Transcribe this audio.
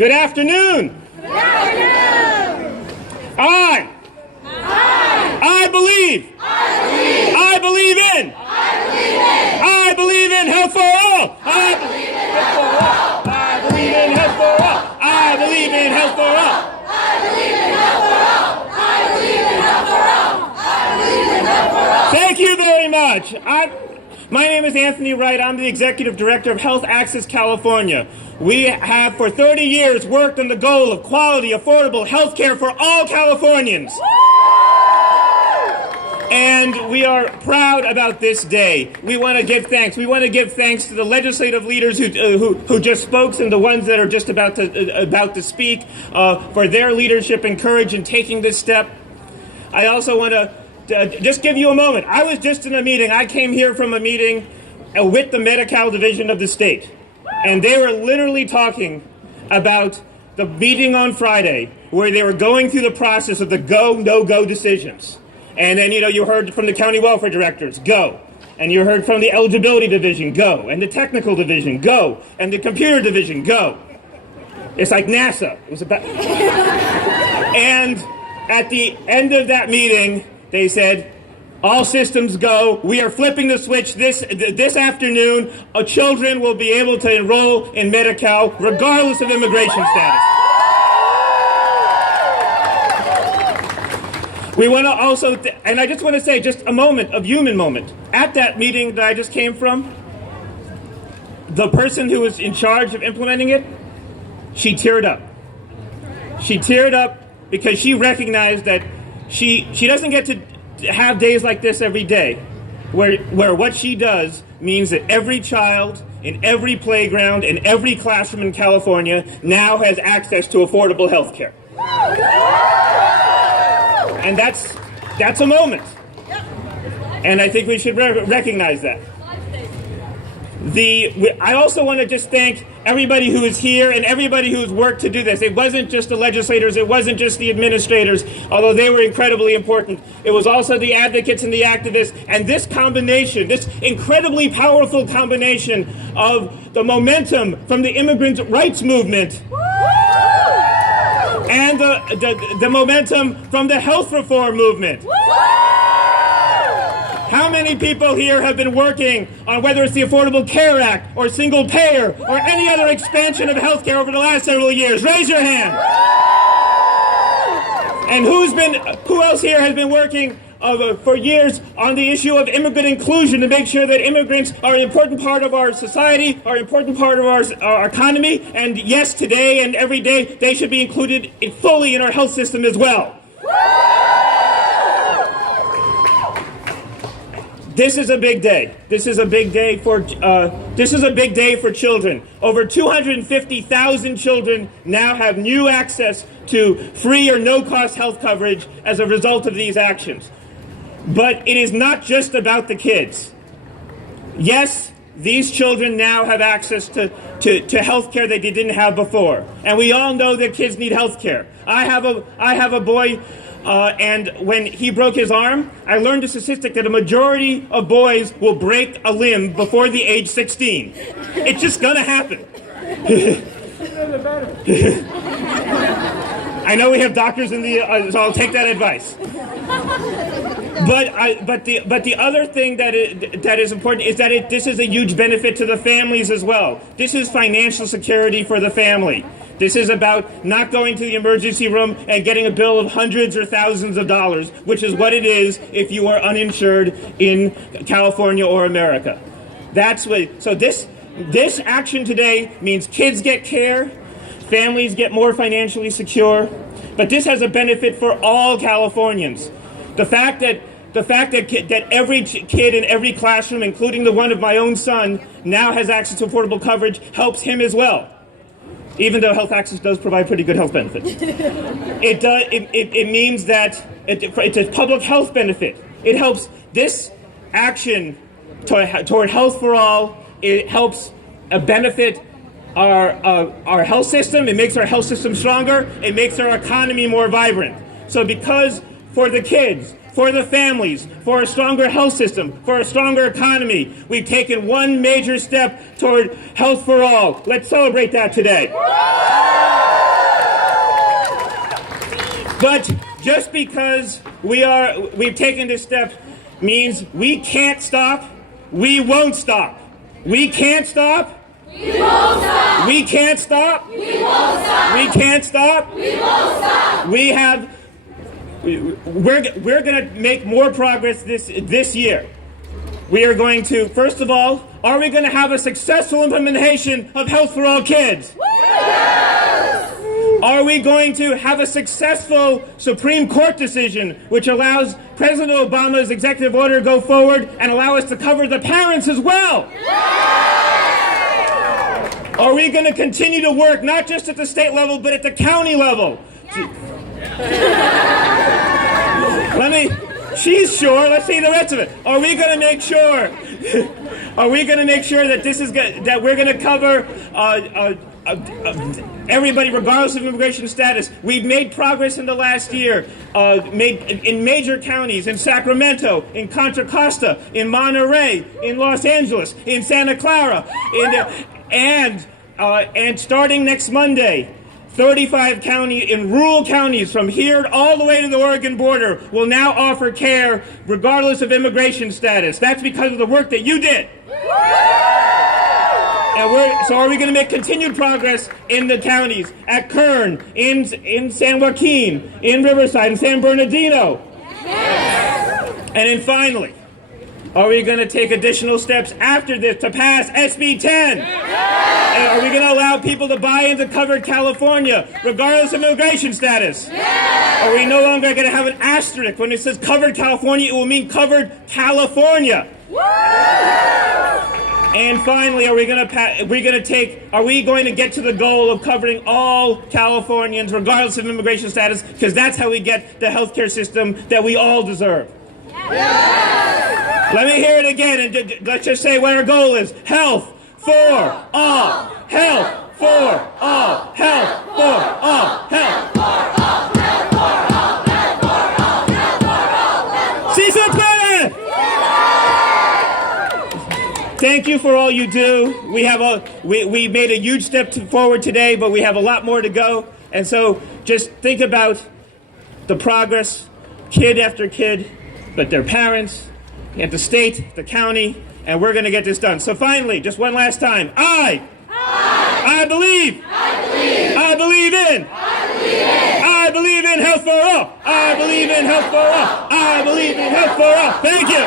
Good afternoon. Good afternoon. I believe. I believe in. I believe in health for all. I believe in health for all. I believe in health for all. I believe in health for all. I believe in health for all. I believe in health for all. I believe in health for all. Thank you very much. My name is Anthony Wright. I'm the Executive Director of Health Access California. We have for 30 years worked on the goal of quality, affordable health care for all Californians. And we are proud about this day. We want to give thanks. We want to give thanks to the legislative leaders who just spoke and the ones that are just about to speak for their leadership and courage in taking this step. I also want to just give you a moment. I was just in a meeting. I came here from a meeting with the Medi-Cal division of the state. And they were literally talking about the meeting on Friday where they were going through the process of the go, no-go decisions. And then, you heard from the county welfare directors, go. And you heard from the eligibility division, go. And the technical division, go. And the computer division, go. It's like NASA. It was about... And at the end of that meeting, they said, all systems go. We are flipping the switch this afternoon. Children will be able to enroll in Medi-Cal regardless of immigration status. We want to also, and I just want to say just a moment, a human moment. At that meeting that I just came from, the person who was in charge of implementing it, she teared up. She teared up because she recognized that she doesn't get to have days like this every day, where what she does means that every child in every playground in every classroom in California now has access to affordable health care. And that's a moment. And I think we should recognize that. I also want to just thank everybody who is here and everybody who's worked to do this. It wasn't just the legislators, it wasn't just the administrators, although they were incredibly important. It was also the advocates and the activists, and this combination, this incredibly powerful combination of the momentum from the immigrant rights movement and the momentum from the health reform movement. How many people here have been working on whether it's the Affordable Care Act or single payer or any other expansion of health care over the last several years? Raise your hand. And who else here has been working for years on the issue of immigrant inclusion to make sure that immigrants are an important part of our society, are an important part of our economy, and yes, today and every day, they should be included fully in our health system as well. This is a big day. This is a big day for children. Over 250,000 children now have new access to free or no-cost health coverage as a result of these actions. But it is not just about the kids. Yes, these children now have access to health care that they didn't have before. And we all know that kids need health care. I have a boy, and when he broke his arm, I learned a statistic that a majority of boys will break a limb before the age 16. It's just gonna happen. I know we have doctors in the, so I'll take that advice. But the other thing that is important is that this is a huge benefit to the families as well. This is financial security for the family. This is about not going to the emergency room and getting a bill of hundreds or thousands of dollars, which is what it is if you are uninsured in California or America. So this action today means kids get care, families get more financially secure, but this has a benefit for all Californians. The fact that every kid in every classroom, including the one of my own son, now has access to affordable coverage helps him as well. Even though health access does provide pretty good health benefits. It means that it's a public health benefit. It helps this action toward health for all. It helps benefit our health system. It makes our health system stronger. It makes our economy more vibrant. So because for the kids, for the families, for a stronger health system, for a stronger economy, we've taken one major step toward health for all. Let's celebrate that today. But just because we've taken this step means we can't stop, we won't stop. We can't stop. We won't stop. We can't stop. We won't stop. We can't stop. We won't stop. We're going to make more progress this year. We are going to, first of all, are we going to have a successful implementation of Health for All Kids? Yes! Are we going to have a successful Supreme Court decision which allows President Obama's executive order to go forward and allow us to cover the parents as well? Yes! Are we going to continue to work not just at the state level but at the county level? She's sure. Let's see the rest of it. Are we going to make sure? Are we going to make sure that that we're going to cover everybody regardless of immigration status? We've made progress in the last year. Made in major counties, in Sacramento, in Contra Costa, in Monterey, in Los Angeles, in Santa Clara, and starting next Monday. 35 rural counties from here all the way to the Oregon border will now offer care regardless of immigration status. That's because of the work that you did. And so are we going to make continued progress in the counties, at Kern, in San Joaquin, in Riverside, in San Bernardino? Yes. And then finally, are we going to take additional steps after this to pass SB 10? And are we going to allow people to buy into covered California, regardless of immigration status? Are we no longer going to have an asterisk when it says covered California? It will mean covered California. And finally, are we going to get to the goal of covering all Californians, regardless of immigration status? Because that's how we get the healthcare system that we all deserve. Let me hear it again, and let's just say what our goal is. Health for all. Health for all. Health for all. Health for all. Si se puede! Thank you for all you do. We made a huge step forward today, but we have a lot more to go. And so just think about the progress, kid after kid, but their parents, at the state, the county, and we're going to get this done. So finally, just one last time, I believe in health for all. I believe in health for all. I believe in health for all. Thank you.